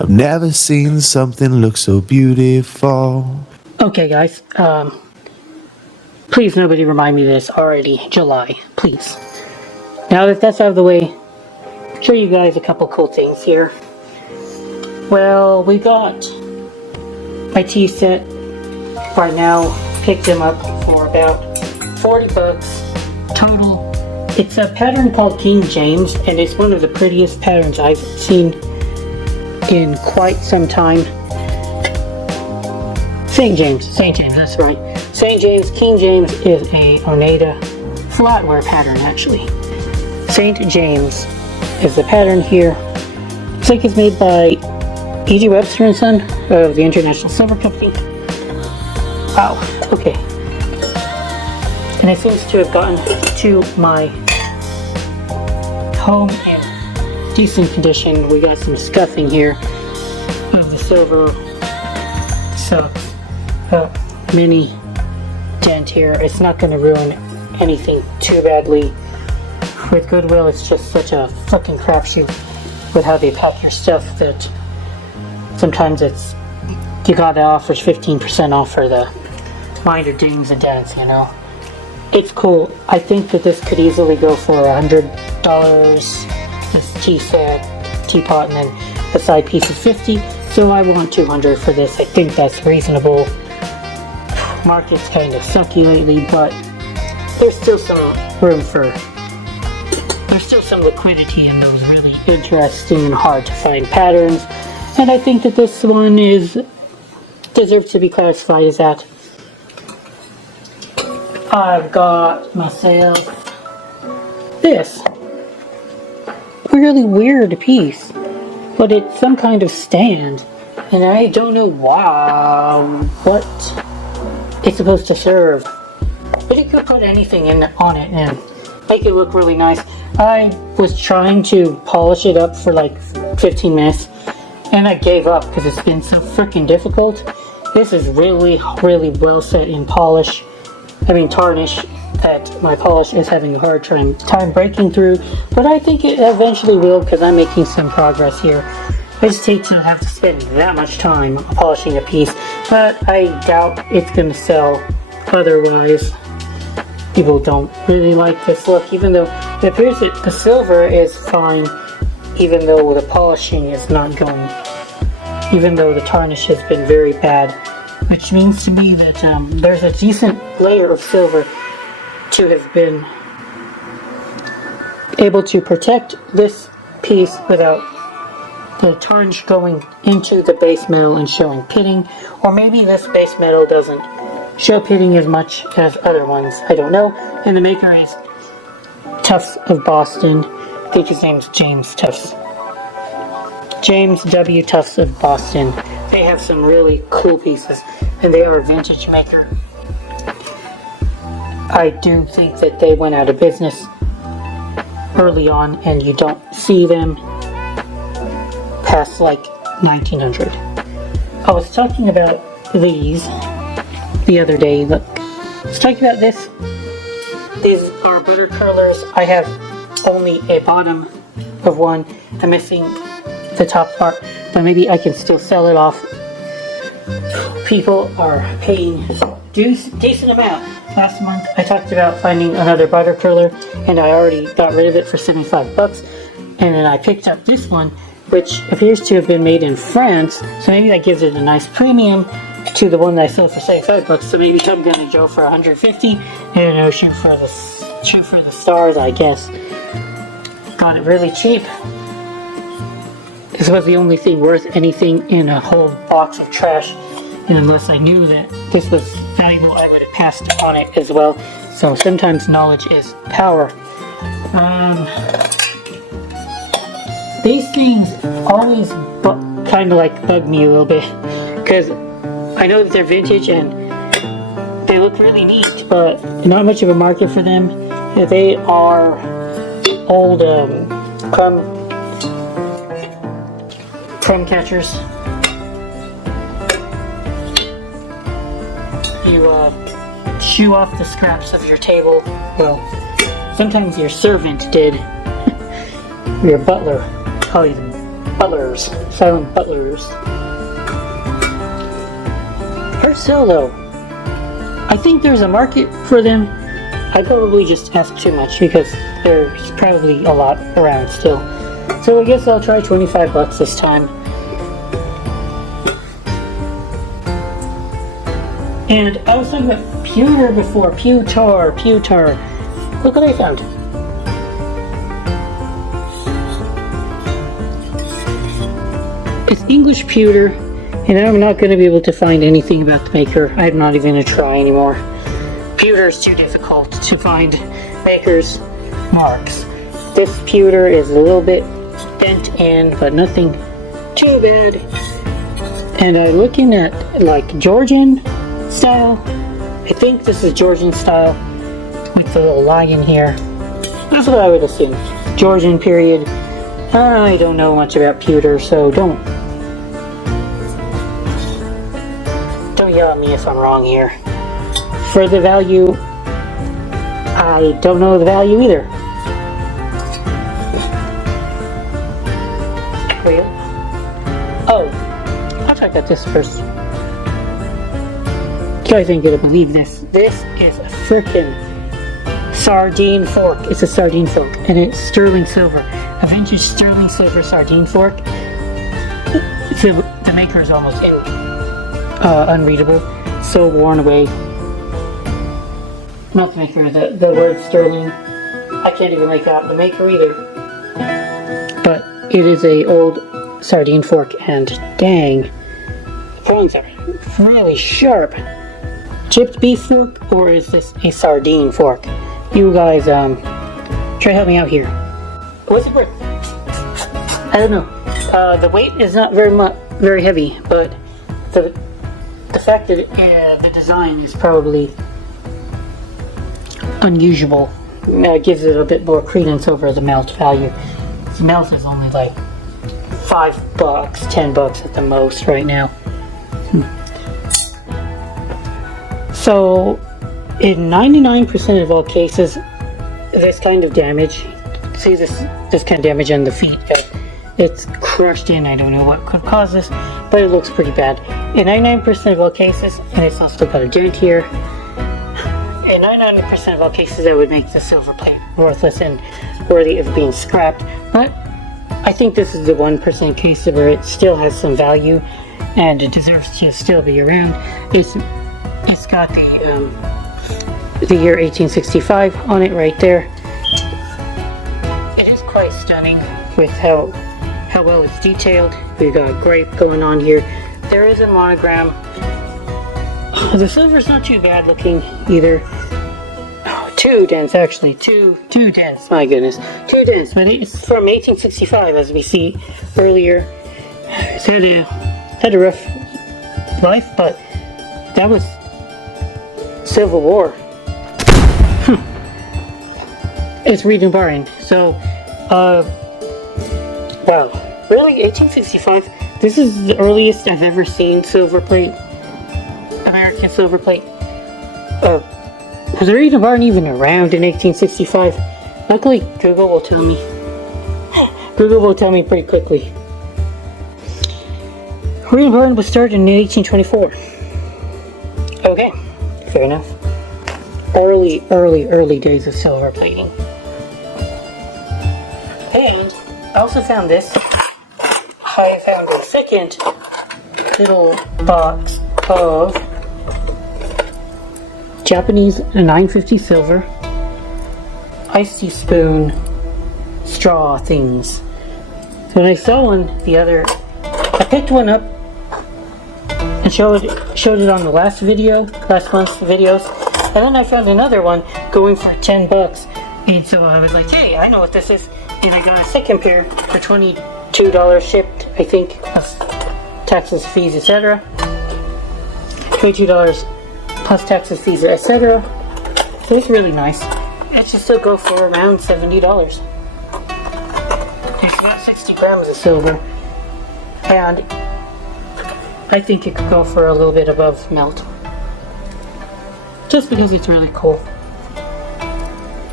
I've never seen something look so beautiful. Okay, guys. Please, nobody remind me of this already. July, please. Now that that's out of the way, show you guys a couple cool things here. Well, we got my tea set right now. Picked them up for about 40 bucks total. It's a pattern called King James, and it's one of the prettiest patterns I've seen in quite some time. St. James, that's right. St. James, King James is a Oneida flatware pattern actually. St. James is the pattern here. Looks like it's made by E.G. Webster & Son of the International Silver Company. Wow, okay. And it seems to have gotten to my home in decent condition. We got some scuffing here of the silver, so mini dent here. It's not going to ruin anything too badly. With Goodwill, it's just such a fucking crapshoot with how they pack your stuff that sometimes it's, you gotta offer 15% off for the minor dings and dents, you know. It's cool. I think that this could easily go for $100. This tea set, teapot, and then the side piece is $50. So I want $200 for this. I think that's reasonable. Market's kind of sucky lately, but there's still some room for, there's still some liquidity in those really interesting and hard to find patterns. And I think that this one deserves to be classified as that. I've got myself this really weird piece, but it's some kind of stand, and I don't know what it's supposed to serve. But you could put anything on it and make it look really nice. I was trying to polish it up for like 15 minutes, and I gave up because it's been so freaking difficult. This is really, really well set in tarnish, that my polish is having a hard time breaking through, but I think it eventually will because I'm making some progress here. I just hate to have to spend that much time polishing a piece, but I doubt it's going to sell otherwise. People don't really like this look, even though it appears that the silver is fine, even though the polishing is not going, even though the tarnish has been very bad, which means to me that there's a decent layer of silver to have been able to protect this piece without the tarnish going into the base metal and showing pitting, or maybe this base metal doesn't show pitting as much as other ones, I don't know. And the maker is Tufts of Boston. I think his name's James Tufts. James W. Tufts of Boston. They have some really cool pieces, and they are a vintage maker. I do think that they went out of business early on, and you don't see them past like 1900. I was talking about these the other day. Look, let's talk about this. These are butter curlers. I have only a bottom of one. I'm missing the top part, but maybe I can still sell it off. People are paying decent amount. Last month I talked about finding another butter curler, and I already got rid of it for 75 bucks. And then I picked up this one, which appears to have been made in France, so maybe that gives it a nice premium to the one that I sold for 75 bucks. So maybe I'm gonna go for 150. I don't know, shoot for the stars, I guess. Got it really cheap. This was the only thing worth anything in a whole box of trash, and unless I knew that this was valuable, I would have passed on it as well. So sometimes knowledge is power. These things always kind of like bug me a little bit, because I know that they're vintage and they look really neat, but not much of a market for them. They are old crumb catchers. You chew off the scraps of your table. Well, sometimes your servant did. Your butler. Call these butlers. Silent butlers. hard sell though. I think there's a market for them. I probably just ask too much because there's probably a lot around still. So I guess I'll try 25 bucks this time. And I was talking about pewter before. Pewter. Look what I found. It's English pewter, and I'm not going to be able to find anything about the maker. I'm not even going to try anymore. Pewter is too difficult to find maker's marks. This pewter is a little bit bent in, but nothing too bad. And I'm looking at like Georgian style. I think this is Georgian style with the little lion here. That's what I would assume. Georgian period. I don't know much about pewter, so don't yell at me if I'm wrong here. For the value, I don't know the value either. Oh, I'll talk about this first. You guys ain't gonna believe this. This is a frickin' sardine fork. It's a sardine fork, and it's sterling silver. A vintage sterling silver sardine fork. The maker is almost unreadable. So worn away. Not the maker, the word sterling. I can't even make out the maker either. But it is a old sardine fork, and dang, the points are really sharp. Chipped beef fork, or is this a sardine fork? You guys, try to help me out here. What's it worth? I don't know. The weight is not very heavy, but the fact that the design is probably unusual gives it a bit more credence over the melt value. The melt is only like $5, $10 at the most right now. So, in 99% of all cases, this kind of damage, see this kind of damage on the feet, it's crushed in. I don't know what could cause this, but it looks pretty bad. In 99% of all cases, and it's not still got a dent here, in 99% of all cases, that would make the silver plate worthless and worthy of being scrapped. But I think this is the 1% case where it still has some value and it deserves to still be around. It's got the year 1865 on it right there. It is quite stunning with how well it's detailed. We've got a grape going on here. There is a monogram. The silver's not too bad looking either. Oh, 2 dents actually. Two dents. My goodness, 2 dents. But it's from 1865, as we see earlier. It's had a rough life, but that was Civil War. It's reading barring. So, wow, really, 1865. This is the earliest I've ever seen silver plate. American silver plate. Was Reed and Barn even around in 1865? Luckily, Google will tell me. Google will tell me pretty quickly. Reed and Barn was started in 1824. Okay, fair enough. Early days of silver plating. And I also found this. I found a second little box of Japanese 950 silver iced tea spoon straw things. So when I saw one I picked one up and showed it on the last month's videos, and then I found another one going for $10, and so I was like, hey, I know what this is, and I got a second pair for $22 shipped, I think, plus taxes, fees, etc. $22 plus taxes, fees, etc. So it's really nice. It should still go for around $70. It's about 60 grams of silver, and I think it could go for a little bit above melt. Just because it's really cool.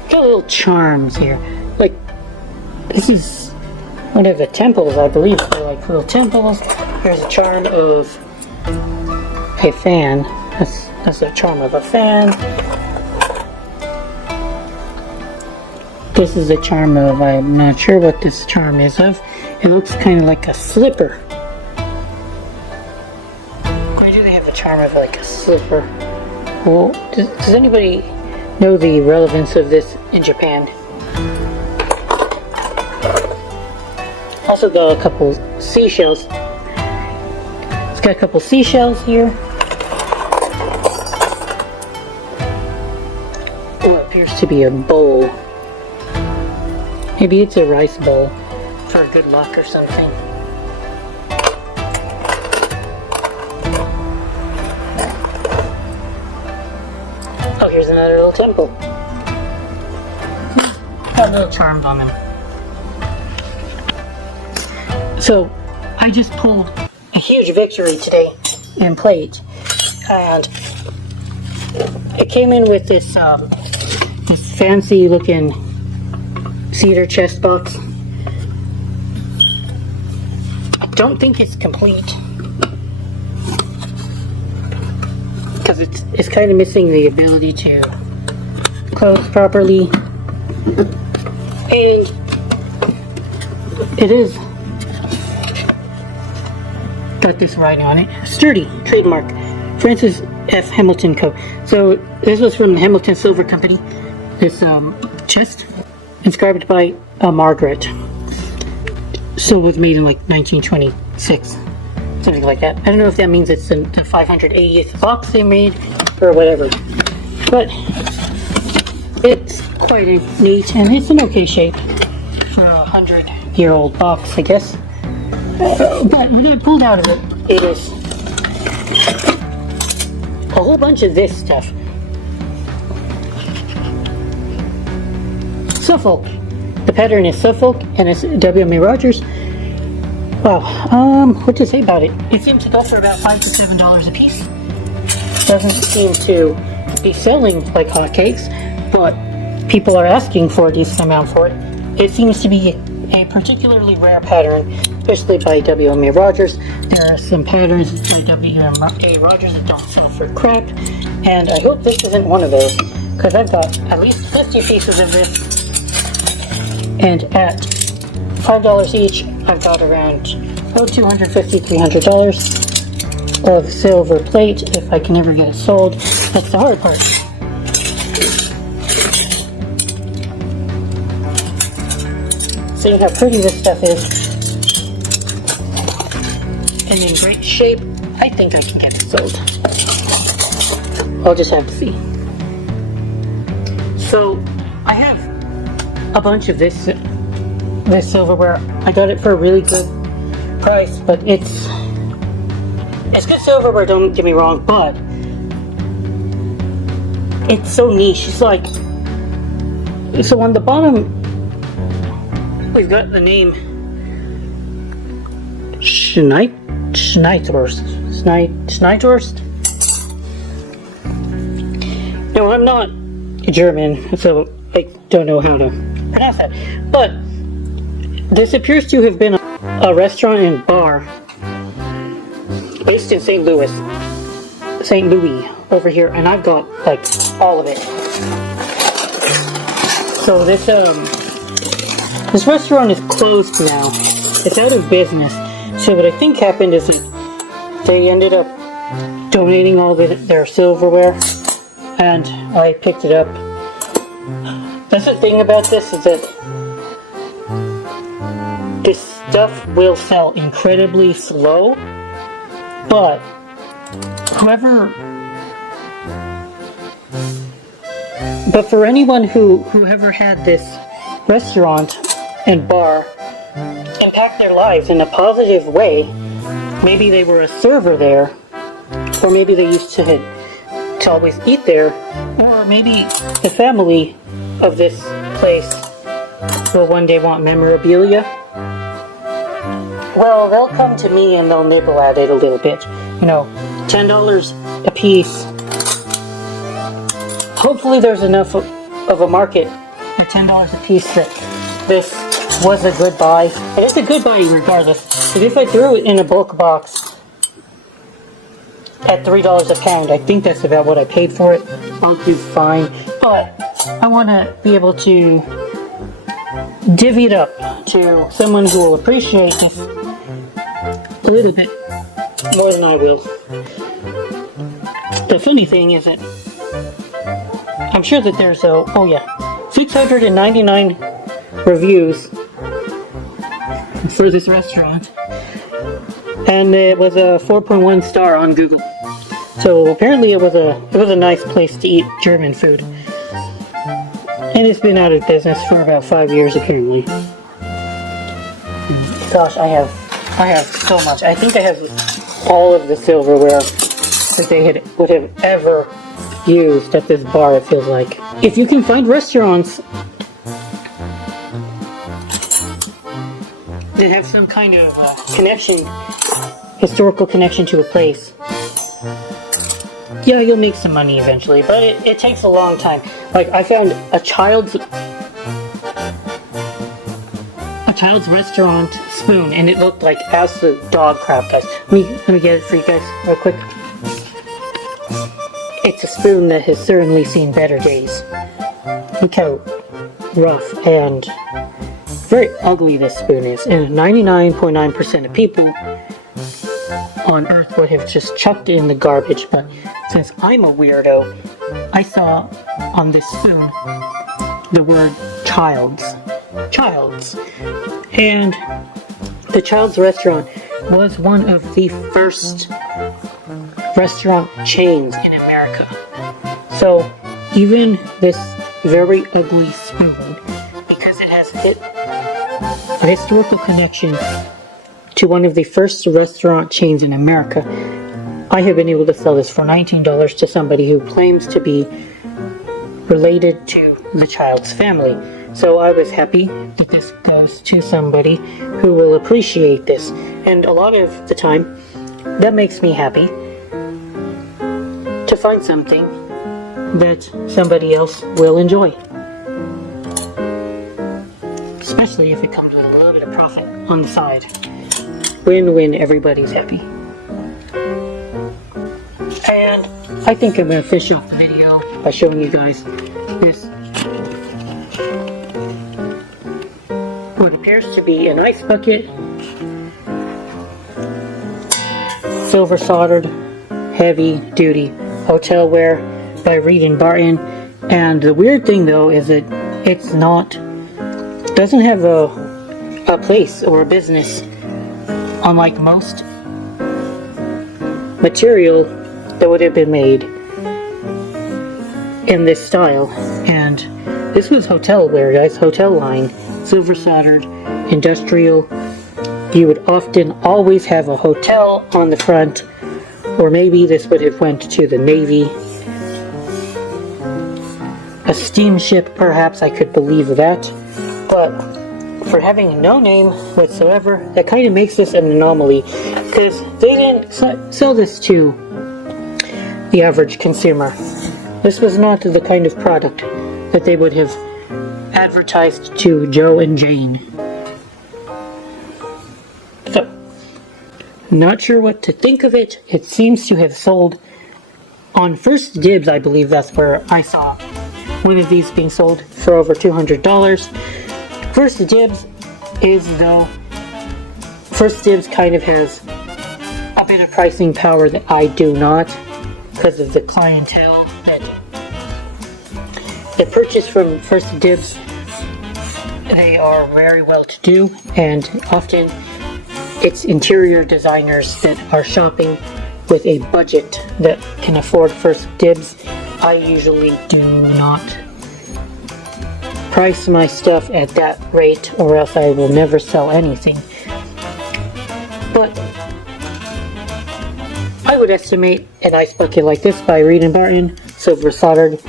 Got little charms here. Like, this is one of the temples, I believe. They're like little temples. Here's a charm of a fan. That's the charm of a fan. This is the charm of, I'm not sure what this charm is of. It looks kind of like a slipper. Why do they have a charm of like a slipper? Well, does anybody know the relevance of this in Japan? Also got a couple seashells. It's got a couple seashells here. What appears to be a bowl. Maybe it's a rice bowl for good luck or something. Oh, here's another little temple. Got little charms on them. So, I just pulled a huge victory today in plate, and it came in with this this fancy looking cedar chest box. I don't think it's complete because it's kind of missing the ability to close properly, and it is got this writing on it. Sturdy, trademark, Francis F. Hamilton Co. So this was from the Hamilton Silver Company. This chest, inscribed by Margaret. So it was made in like 1926, something like that. I don't know if that means it's the 580th box they made or whatever, but it's quite neat and it's in okay shape for a 100-year-old box, I guess. But when I pulled out of it, it is a whole bunch of this stuff. Suffolk. The pattern is Suffolk and it's W.M.A. Rogers. Wow, what to say about it? It seems to go for about $5 to $7 a piece. Doesn't seem to be selling like hotcakes, but people are asking for a decent amount for it. It seems to be a particularly rare pattern, especially by W.M.A. Rogers. There are some patterns by W.M.A. Rogers that don't sell for crap, and I hope this isn't one of those, because I've got at least 50 pieces of this, and at $5 each, I've got around $250, $300 of silver plate, if I can ever get it sold. That's the hard part. Seeing how pretty this stuff is, and in great shape, I think I can get it sold. I'll just have to see. So, I have a bunch of this silverware. I got it for a really good price, but it's good silverware, don't get me wrong, but it's so niche. It's like, so on the bottom, we've got the name Schneithorst. Schneithorst? No, I'm not German, so I don't know how to pronounce that. But this appears to have been a restaurant and bar based in St. Louis over here, and I've got like all of it. So this restaurant is closed now. It's out of business. So what I think happened is that they ended up donating all of their silverware, and I picked it up. That's the thing about this, is that this stuff will sell incredibly slow, but for anyone who ever had this restaurant and bar impact their lives in a positive way, maybe they were a server there, or maybe they used to always eat there, or maybe the family of this place will one day want memorabilia. Well, they'll come to me and they'll nibble at it a little bit. You know, $10 a piece. Hopefully there's enough of a market at $10 a piece that this was a good buy. And it's a good buy regardless. But if I threw it in a bulk box, at $3 a pound. I think that's about what I paid for it. I'll do fine, but I want to be able to divvy it up to someone who will appreciate this a little bit more than I will. The funny thing is that I'm sure that there's 699 reviews for this restaurant, and it was a 4.1 star on Google. So apparently it was a nice place to eat German food, and it's been out of business for about 5 years apparently. Gosh, I have so much. I think I have all of the silverware that they would have ever used at this bar, it feels like. If you can find restaurants that have some kind of historical connection to a place, yeah, you'll make some money eventually, but it takes a long time. Like, I found a child's restaurant spoon, and it looked like absolute dog crap, guys. Let me get it for you guys real quick. It's a spoon that has certainly seen better days. Look how rough and very ugly this spoon is, and 99.9% of people on Earth would have just chucked it in the garbage, but since I'm a weirdo, I saw on this spoon the word child's, and the Child's Restaurant was one of the first restaurant chains in America. So even this very ugly spoon, because it has a historical connection to one of the first restaurant chains in America, I have been able to sell this for $19 to somebody who claims to be related to the Child's family. So I was happy that this goes to somebody who will appreciate this. And a lot of the time, that makes me happy to find something that somebody else will enjoy. Especially if it comes with a little bit of profit on the side. Win-win, everybody's happy. And I think I'm going to finish off the video by showing you guys this, what appears to be an ice bucket, silver soldered, heavy duty hotel wear by Reed & Barton. And the weird thing though is that it's not, doesn't have a place or a business, unlike most material that would have been made in this style. And this was hotel wear, guys, hotel line, silver soldered, industrial. You would often always have a hotel on the front, or maybe this would have went to the Navy. A steamship, perhaps, I could believe that. But for having no name whatsoever, that kind of makes this an anomaly, because they didn't sell this to the average consumer. This was not the kind of product that they would have advertised to Joe and Jane. So, not sure what to think of it. It seems to have sold on First Dibs. I believe that's where I saw one of these being sold for over $200. First Dibs First Dibs kind of has a bit of pricing power that I do not, because of the clientele that purchase from First Dibs. They are very well to do, and often it's interior designers that are shopping with a budget that can afford First Dibs. I usually do not price my stuff at that rate, or else I will never sell anything. But I would estimate an ice bucket like this by Reed & Barton, silver soldered,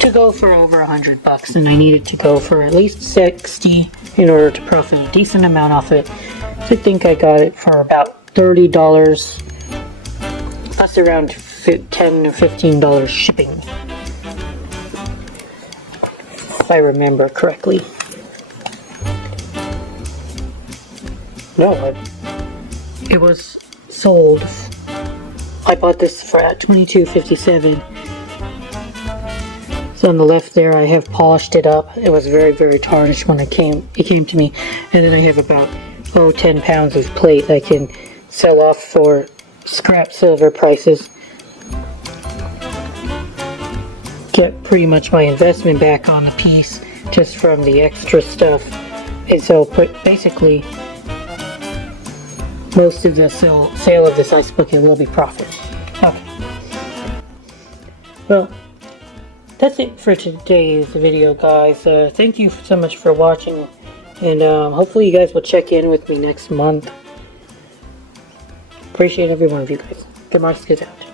to go for over $100, and I needed to go for at least $60 in order to profit a decent amount off it. So I think I got it for about $30, plus around $10 or $15 shipping, if I remember correctly. No, it was sold I bought this for $22.57. So on the left there, I have polished it up. It was very, very tarnished when it came to me. And then I have about 10 pounds of plate I can sell off for scrap silver prices. Get pretty much my investment back on the piece just from the extra stuff. And so basically, most of the sale of this ice bucket will be profit. Okay. Well, that's it for today's video, guys. Thank you so much for watching, and hopefully you guys will check in with me next month. Appreciate every one of you guys. Good Marks, good out.